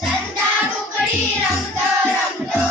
సంతా కుక్కడి రంగుతో రంగుతో